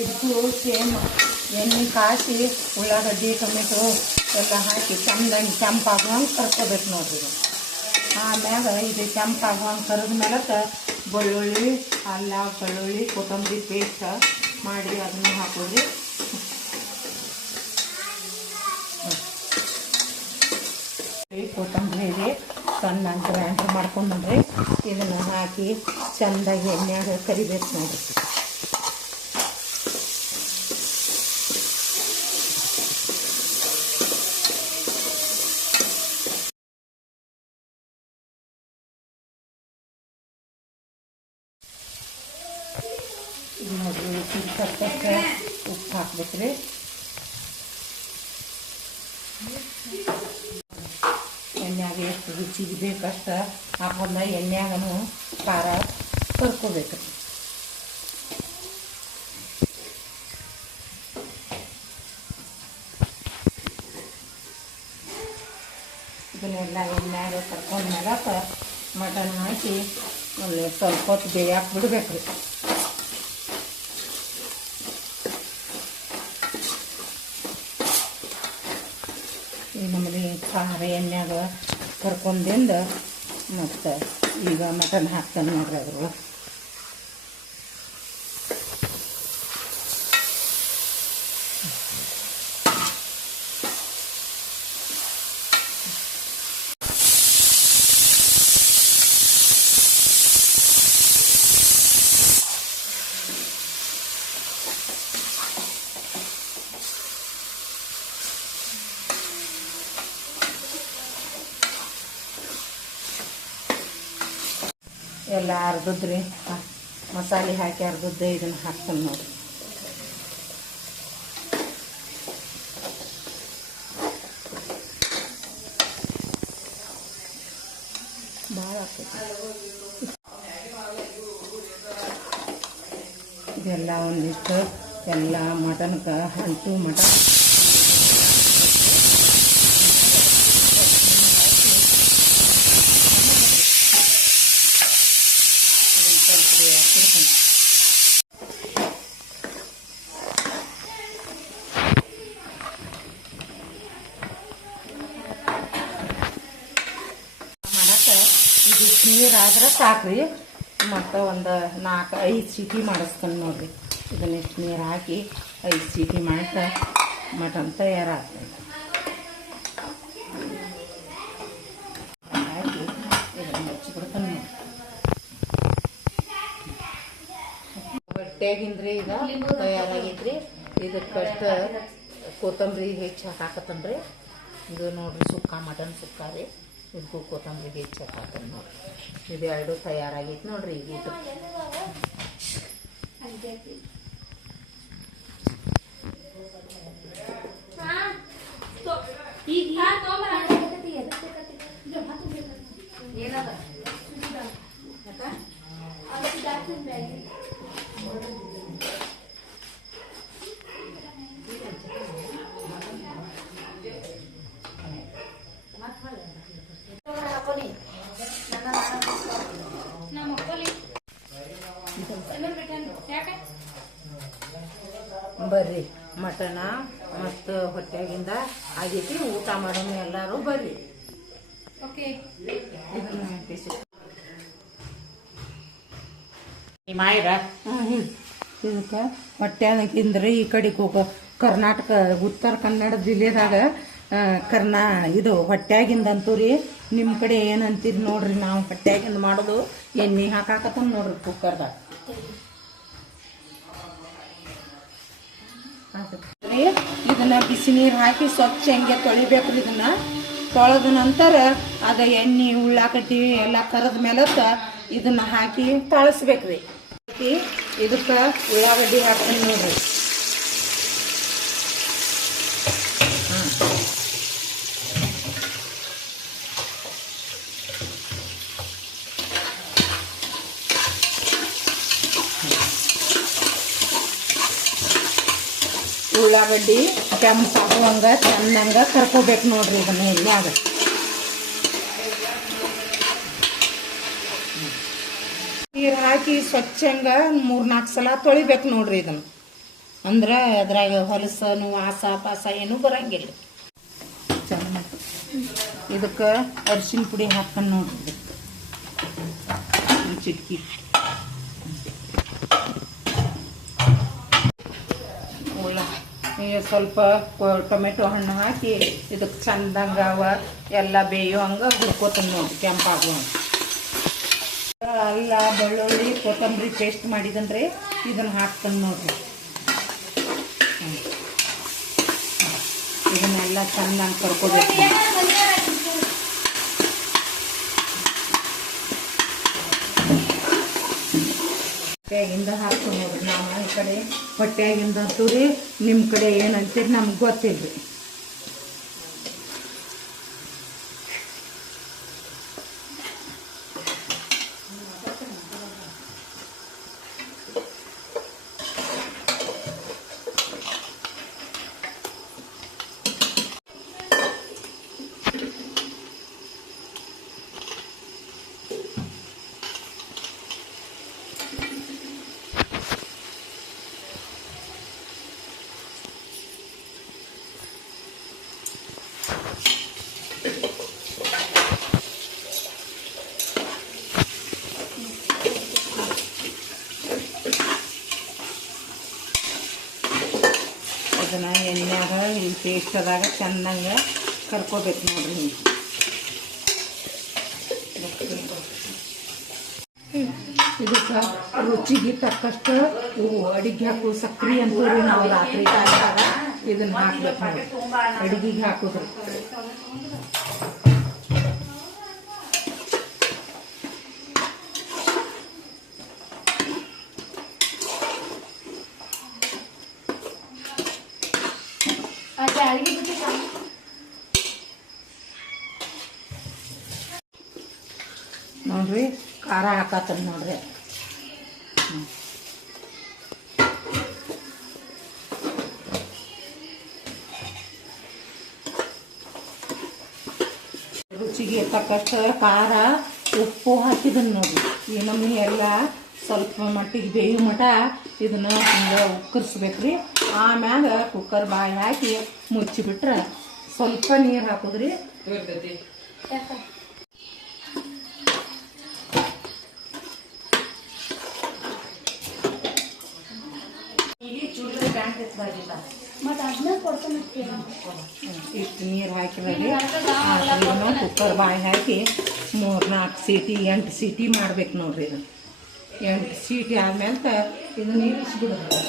ಇದಕ್ಕೂ ಸೇಮ್ ಎಣ್ಣೆ ಕಾಯಿಸಿ ಉಳ್ಳಾಗಡ್ಡಿ ಟೊಮೆಟೊ ಎಲ್ಲ ಹಾಕಿ ಚೆಂದಂಗೆ ಕೆಂಪಾಗುವಂಗೆ ಕರ್ಕೋಬೇಕು ನೋಡ್ರಿ ಇದು. ಆಮ್ಯಾಗ ಇದು ಕೆಂಪಾಗುವಂಗೆ ಕರೆದ ಮೇಲೆ ಬೆಳ್ಳುಳ್ಳಿ ಅಲ್ಲ ಬೆಳ್ಳುಳ್ಳಿ ಕೊತ್ತಂಬರಿ ಪೇಸ್ಟ್ ಮಾಡಿ ಅದನ್ನು ಹಾಕೋರಿ. ಕೊತ್ತಂಬರಿ ಸಣ್ಣ ಗ್ರೈಂಡರ್ ಮಾಡ್ಕೊಂಡ್ರಿ ಇದನ್ನು ಹಾಕಿ ಚೆಂದಾಗಿ ಎಣ್ಣೆಯಾಗ ಕರಿಬೇಕು ನೋಡ್ರಿ. ಇದು ನೋಡ್ರಿ ತಕ್ಕಷ್ಟು ಉಪ್ಪು ಹಾಕ್ಬೇಕ್ರಿ. ಎಣ್ಣೆಯಾಗ ಎಷ್ಟು ರುಚಿಗೆ ಬೇಕಷ್ಟು ಹಾಕೊಂಡ ಎಣ್ಣೆಯಾಗನು ಖಾರ ಕರ್ಕೋಬೇಕ್ರಿ. ಇದನ್ನೆಲ್ಲ ಎಣ್ಣೆಯಾಗ ಕರ್ಕೊಂಡ್ಮೇಲೆ ಮಟನ್ ಹಾಕಿ ಒಂದು ಸ್ವಲ್ಪ ಹೊತ್ತು ಬೇಯಕ್ಕೆ ಬಿಡ್ಬೇಕ್ರಿ. ಈ ನಮ್ಮನೆ ಖಾರ ಎಣ್ಣೆಯಾಗ ಕರ್ಕೊಂದಿಂದ ಮತ್ತು ಈಗ ಮಟನ್ ಹಾಕ್ತಾನೆ ನೋಡ್ರಿ ಅದ್ರ. ಎಲ್ಲ ಅರ್ಧದ್ರಿ ಮಸಾಲೆ ಹಾಕಿ ಅರ್ಧದ್ದೆ ಇದನ್ನು ಹಾಕ್ತಾನೆ ನೋಡಿ. ಭಾಳ ಆಗ್ತೈತಿ ಇದೆಲ್ಲ. ಒಂದಿಷ್ಟು ಎಲ್ಲ ಮಟನ್ಗೆ ಅಂಟು ಮಟನ್ ಮಾಡಕ್ಕೆ ಇದಿಷ್ಟು ನೀರಾದ್ರೆ ಸಾಕ್ರಿ. ಮತ್ತು ಒಂದು 4-5 ಸೀಟಿ ಮಾಡಿಸ್ತಾನೆ ನೋಡ್ರಿ. ಇದನ್ನಿಷ್ಟು ನೀರು ಹಾಕಿ 5 ಸೀಟಿ ಮಾಡ್ತಾ ಮಟನ್ ತಯಾರಾಗ್ತದೆ. ಹಾಕಿ ಇದನ್ನು ಹಚ್ಚಿಬಿಡ್ತಾನೆ ನೋಡಿ. ಹೊಟ್ಟೆಗಿಂದ್ರಿ ಈಗ ತಯಾರಾಗೈತ್ರಿ. ಇದಕ್ಕಷ್ಟು ಕೊತ್ತಂಬರಿ ಹೆಚ್ಚು ಹಾಕತ್ತನ್ರಿ. ಇದು ನೋಡ್ರಿ ಸುಕ್ಕ ಮಟನ್ ಸುಕ್ಕ ರೀ. ಇದಕ್ಕೂ ಕೊತ್ತಂಬರಿ ಹೆಚ್ಚು ಹಾಕತ್ತೇನೆ ನೋಡ್ರಿ. ಇದು ಎರಡು ತಯಾರಾಗೈತಿ ನೋಡ್ರಿ. ಈಗ ಊಟ ಬರ್ರಿ ಮಟನ ಮತ್ತು ಹೊಟ್ಟೆಗಿಂದ ಆಗೈತಿ. ಊಟ ಮಾಡೋಣ ಎಲ್ಲರೂ ಬರ್ರಿ. ಓಕೆ ಇದಕ್ಕೆ ಹೊಟ್ಟೆಗಿಂದ್ರಿ ಈ ಕಡೆಗೆ ಹೋಗೋ ಕರ್ನಾಟಕ ಉತ್ತರ ಕನ್ನಡ ಜಿಲ್ಲೆದಾಗ ಇದು ಹೊಟ್ಯಾಗಿಂದಂತೂ ರೀ. ನಿಮ್ಮ ಕಡೆ ಏನಂತೀರಿ ನೋಡ್ರಿ. ನಾವು ಹೊಟ್ಯಾಗಿಂದ ಮಾಡೋದು ಎಣ್ಣೆ ಹಾಕಾಕತ್ತ ನೋಡ್ರಿ ಕುಕ್ಕರ್ದಾಗ. ಇದನ್ನ ಬಿಸಿ ನೀರು ಹಾಕಿ ಸ್ವಚ್ಛ ಹೆಂಗೆ ತೊಳಿಬೇಕ್ರಿ. ಇದನ್ನ ತೊಳೆದ ನಂತರ ಅದು ಎಣ್ಣೆ ಉಳ್ಳಾಗಡ್ಡಿ ಎಲ್ಲ ಕರೆದ ಮೇಲೆ ಇದನ್ನ ಹಾಕಿ ತಾಳಿಸ್ಬೇಕ್ರಿ. ಇದಕ್ಕೆ ಉಳ್ಳಾಗಡ್ಡಿ ಹಾಕ್ತೀನಿ ನೋಡ್ರಿ. ಉಳ್ಳಾಗಡ್ಡಿ ಕೆಂಪಾಗುವಂಗೆ ಚೆನ್ನಾಗ ಕರ್ಕೋಬೇಕು ನೋಡ್ರಿ. ಇದನ್ನ ಎಣ್ಣೆಯಾಗ ನೀರು ಹಾಕಿ ಸ್ವಚ್ಛಂಗ 3-4 ಸಲ ತೊಳಿಬೇಕು ನೋಡ್ರಿ. ಇದನ್ನು ಅಂದ್ರೆ ಅದ್ರಾಗ ಹೊಲಸನು ವಾಸ ಪಾಸ ಏನೂ ಬರಂಗಿಲ್ಲ. ಚೆನ್ನಾಗಿ ಇದಕ್ಕೆ ಅರಿಶಿನ ಪುಡಿ ಹಾಕೊಂಡು ನೋಡ್ರಿ, ಒಂದು ಚಿಟಕಿ ಸ್ವಲ್ಪ ಟೊಮೆಟೊ ಹಣ್ಣು ಹಾಕಿ ಇದಕ್ಕೆ ಚಂದಂಗೆ ಎಲ್ಲ ಬೇಯೋ ಹಂಗೆ ಹುರ್ಕೋತೀನಿ ನೋಡಿ, ಕೆಂಪಾಗುವ. ಅಲ್ಲ ಬೆಳ್ಳುಳ್ಳಿ ಕೊತ್ತಂಬರಿ ಪೇಸ್ಟ್ ಮಾಡಿದಂದ್ರೆ ಇದನ್ನು ಹಾಕ್ತಾನೆ ನೋಡ್ರಿ. ಇದನ್ನೆಲ್ಲ ಚೆನ್ನಾಗಿ ಕರ್ಕೋಬೇಕು. ಹೊಟ್ಟೆಗಿಂದ ಹಾಕ್ಕೊಂಡು ನೋಡ್ರಿ. ನಾವು ಈ ಕಡೆ ಹೊಟ್ಟೆಗಿಂದ ಅಂತೀವಿ, ನಿಮ್ಮ ಕಡೆ ಏನಂತೀರಿ ನಮ್ಗೆ ಗೊತ್ತಿಲ್ಲ ರೀ. ಅದನ್ನು ಎಣ್ಣೆಯಾಗ ಈ ಪೇಸ್ಟದಾಗ ಚೆನ್ನಾಗಿ ಕರ್ಕೋಬೇಕು ನೋಡ್ರಿ. ಇದಕ್ಕೆ ರುಚಿಗೆ ತಕ್ಕಷ್ಟು ಅಡಿಗೆ ಹಾಕು ಸಕ್ರೆ ಅಂತೂ ನಾವು ರಾತ್ರಿ ಕಾಲದಾಗ ಇದನ್ನು ಹಾಕ್ಬೇಕು ನೋಡಿ, ಅಡಿಗೆಗೆ ಹಾಕಿದ್ರು. ನೋಡ್ರಿ ಖಾರ ಹಾಕತ್ತದ ನೋಡ್ರಿ. ರುಚಿಗೆ ತಕ್ಕಷ್ಟು ಖಾರ ಉಪ್ಪು ಹಾಕಿದನ್ನು ನೋಡ್ರಿ. ಈ ನಮ್ಮನೆ ಎಲ್ಲ ಸ್ವಲ್ಪ ಮಟ್ಟಿಗೆ ಬೇಯೋ ಮಟ ಇದನ್ನು ಹಿಂಗೆ ಉಕ್ಕರಿಸ್ಬೇಕ್ರಿ. ಆಮ್ಯಾಗ ಕುಕ್ಕರ್ ಬಾಯಿ ಹಾಕಿ ಮುಚ್ಚಿಬಿಟ್ರೆ ಸ್ವಲ್ಪ ನೀರು ಹಾಕೋದ್ರಿ. ಇಷ್ಟು ನೀರು ಹಾಕಿದ್ರಿ. ಕುಕ್ಕರ್ ಬಾಯಿ ಹಾಕಿ 3-4 ಸೀಟಿ 8 ಸೀಟಿ ಮಾಡ್ಬೇಕು ನೋಡ್ರಿ. ಇದು 8 ಸೀಟಿ ಆದ್ಮೇಲೆ ಇದನ್ನ ಇಳಿಸ್ಬಿಡೋದು.